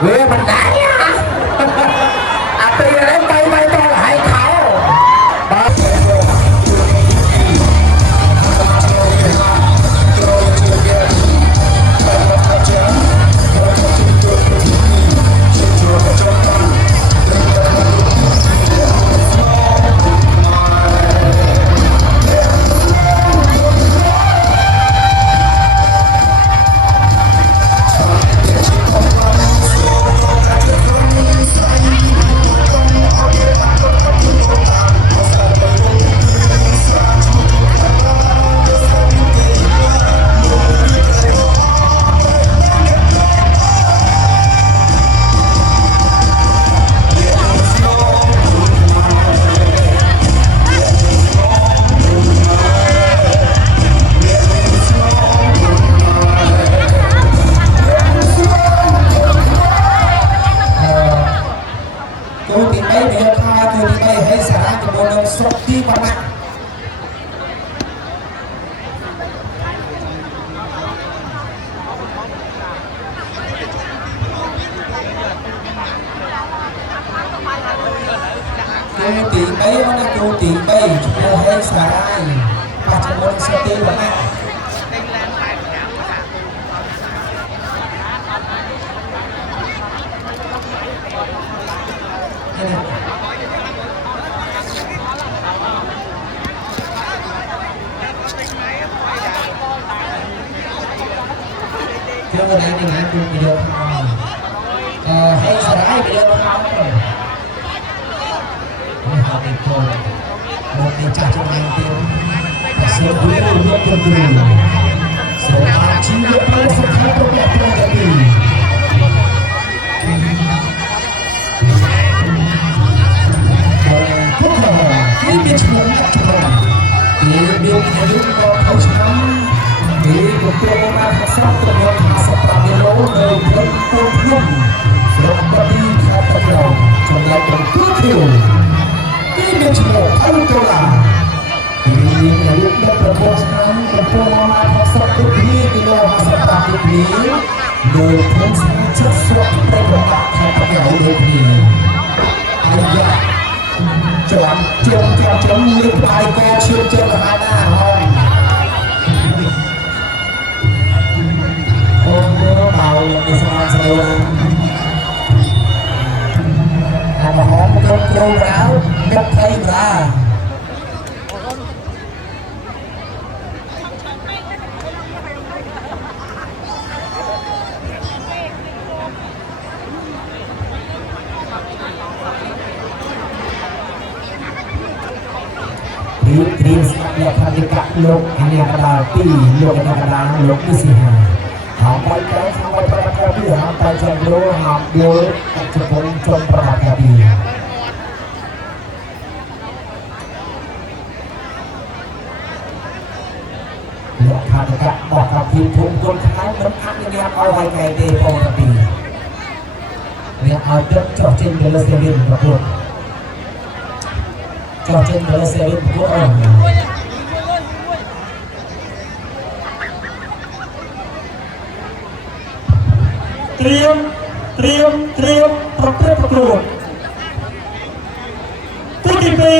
về mình đá nhá à tiền lấy tay to là hay khảo cô tỷ mấy nó là cô tỷ mấy chúng ta hay xả ai và chúng ta sẽ tên là mẹ chưa có đây thì tôi bị được hay xả ai bị được học được rồi một cái trả cho anh tiêu sớm cuối cùng luôn cùng cùng số 9 nước nó sẽ thay đổi đẹp hơn cái gì phút đầu cái biên chứng đặt cho mình cái biên chứng nó không chấm cái một tiêu mà phát sắp từ một hạ sắp vào cái lỗ đời thân tôn thương số bật đi khai tập đầu trong lại còn cướp thiểu cái biên chứng không câu là ini yang berproposal berpengalaman seperti ini di luar seperti ini dengan sesuatu terbuka seperti ini ayah chấm như ai co chưa chơi là hai na không ôm màu đi sang sầu mà họ một câu ráo rất hay ra Krim yang dekat lok ini adalah pi lok ini adalah lok isi sampai ke sampai pada kali sampai janglo hampir cepung com pada kali lok dekat bakal pun pun khai berkat ini awal kayak di pom tapi yang ada cocok dengan sendiri betul cho trên đó sẽ được của ông triêmประกวดผู้ที่มี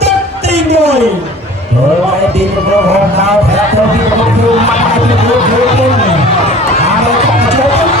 ตัดตีมวยไอ้ตีประกวดของเขาแพ้ตัวที่ประกวดมันไม่ถูกเลยอะไรก็ไม่จบ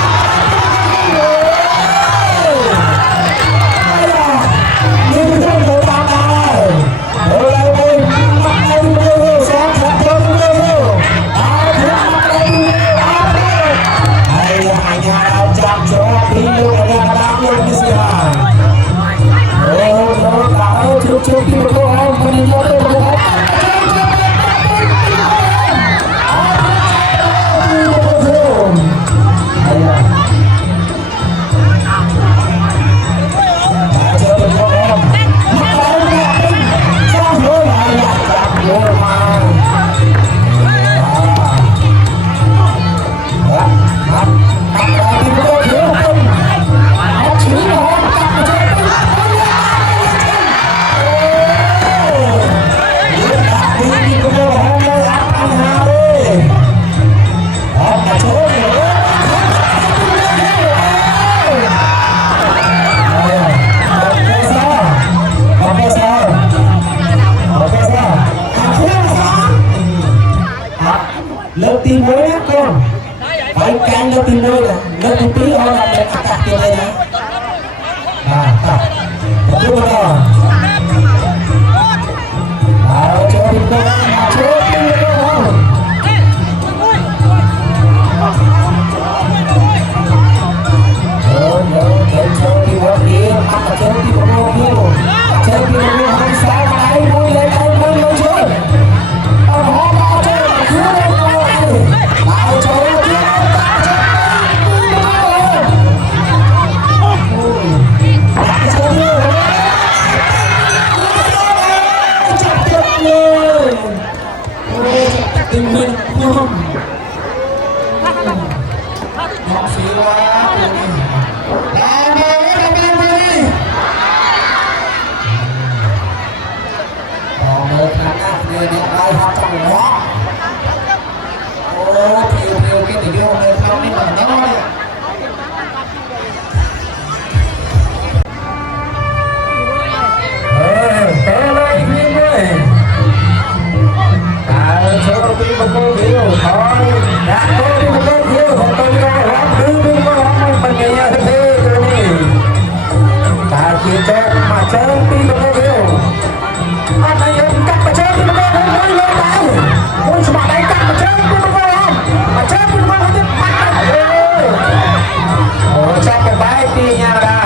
លើកទី1ណាកូនហើយកាំងលើកទី1ណាលើកទី2អត់ដល់អាកាសទៀតទេណាបាទតោះទៅបន្តហើយចូលទី2ចូលទី1ចូលទី1នេះអត់ចូលទី1នេះចូលទី1ហើយសាយដៃមួយលេខដៃមួយលើចូលអរហូតដល់ចូលគឺដល់ចូលទៀតទីមានខ្ញុំមកស៊ីវ៉ាអ្នកដៃហត់ចំហអូភៀវគេទៅយកនៅក្នុងនេះមិនដឹងទេទៅលេងនេះវិញចូលពីបកគោភៀវហើយដាក់ទៅពីបកគោភៀវទៅយករត់គឺពីមកមកបញ្ញាទេគឺនេះតែជាចេះមកជើងពីបកគោភៀវអត់ឲ្យយើងកាត់មកជើងពីបកគោភៀវមួយលើដៃមួយស្មាត់ដៃកាត់មកជើងពីបកគោមកជើងពីបកគោទៅបាត់អូចាប់ទៅបាយពីញ៉ាំដា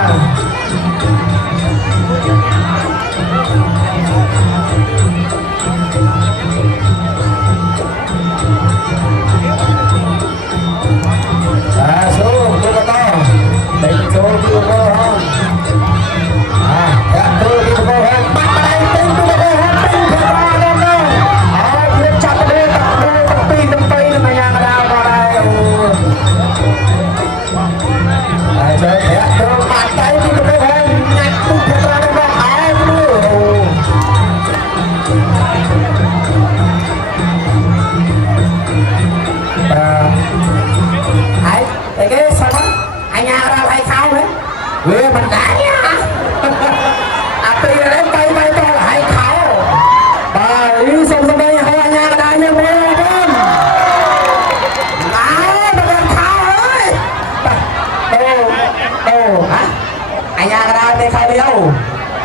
វាមិនដាច់អាពីរនេះទៅទៅឲ្យខោបាទសុំសម្ដីឲ្យអាញាកដាយើងមើលបងមិនខោអើយអូហ៎អាញាកដាទេខោលីអូ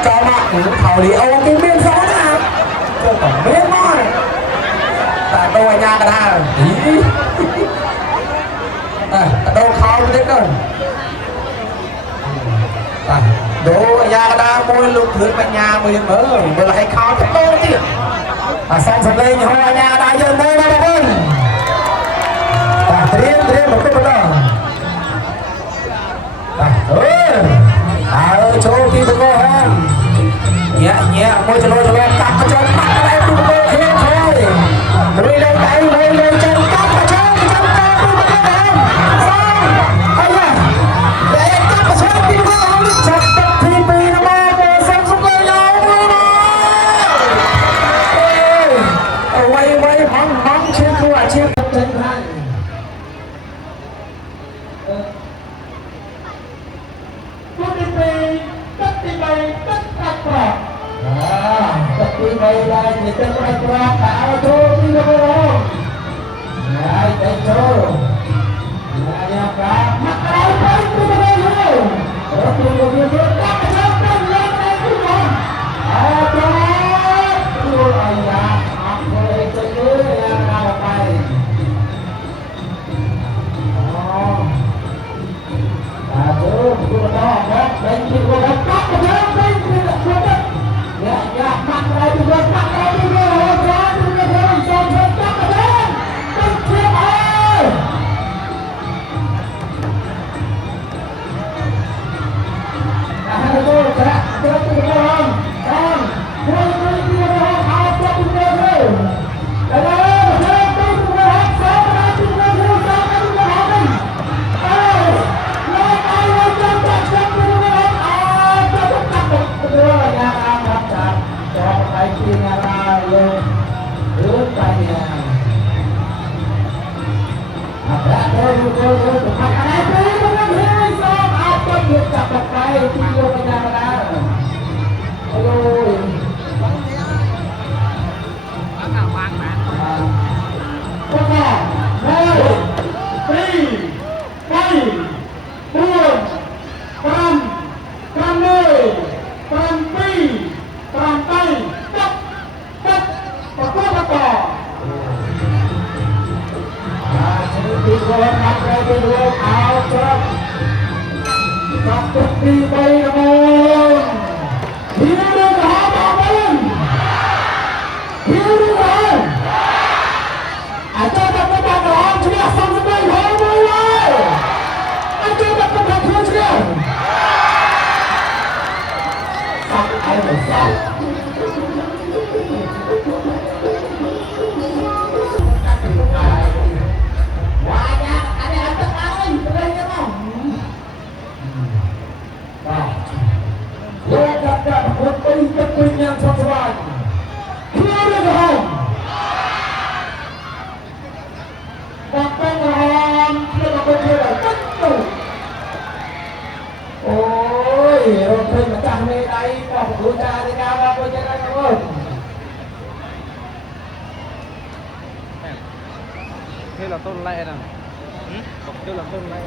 ចូលមកខោលីអូគេមានសោះណាទៅតែមានមកតែដូរអាញាកដាដូរខោទៅទៅដូរយ៉ាកដាមួយលោកគ្រឿងបញ្ញាមួយមើលមើលឲ្យខោទៅដូរទៀតអាសំសម្លេងហៅអាយ៉ាកដាយើងមើលណាបងប្អូនត្រៀមមកទៅបន្តចូលពីបកោហានញ៉ាមួយចលោកាត់មកចូលបាត់តែពីបកោគ្នាthôiរួយលេងដៃរួយលេងchânកាត់មកចូលកាត់ពីបកោហានxongអាយ៉ាតែកាត់មកចូលពីបកោហានចាប់ទី2ណាមកសំសំលេងឡើងអូវ៉ៃហងឈឺគួរអាជីពទៅហើយពីបីឡើងទៅទៅប្រក្រតเอาចូលពីបកោហើយទៅចូលហើយប្រាមកឲ្យទៅពីបកោរត់ពីបកោទៅកាត់ចូលទៅលើទៅពីបកោអត់ទៅចូលអាយ៉ាអត់ទៅទៅយ៉ាងណាទៅអូចូលពីបកោមកទៅពីបកោកាត់ចូលទៅពីបកោយ៉ាមកឲ្យទៅមកឲ្យទៅហើយទៅចូលចូលកាត់ទៅទៅជាអើហើយទៅចាក់ទៅពីបកោតាមជួយពីបកោអត់ទៅពីបកោទៅ ពីខ្លួនណាត់ទៅរួមអោចាប់ចាប់ទុកទី3របស់ហៀរឬក៏មកវិញហៀរឬក៏អាចទៅដល់ដល់ក្រោមឈ្នះសំស្ដីហើយមួយហើយអាចទៅដល់ដល់ខ្លួនឈ្នះសាក់ឯងសាក់yang sesuai kira kau bahkan kira kira betul ôi rồi khi mà chàng này đây còn của cha thì cao bao nhiêu đây thôi thế là tôn lệ nè, thế là tôn lệ.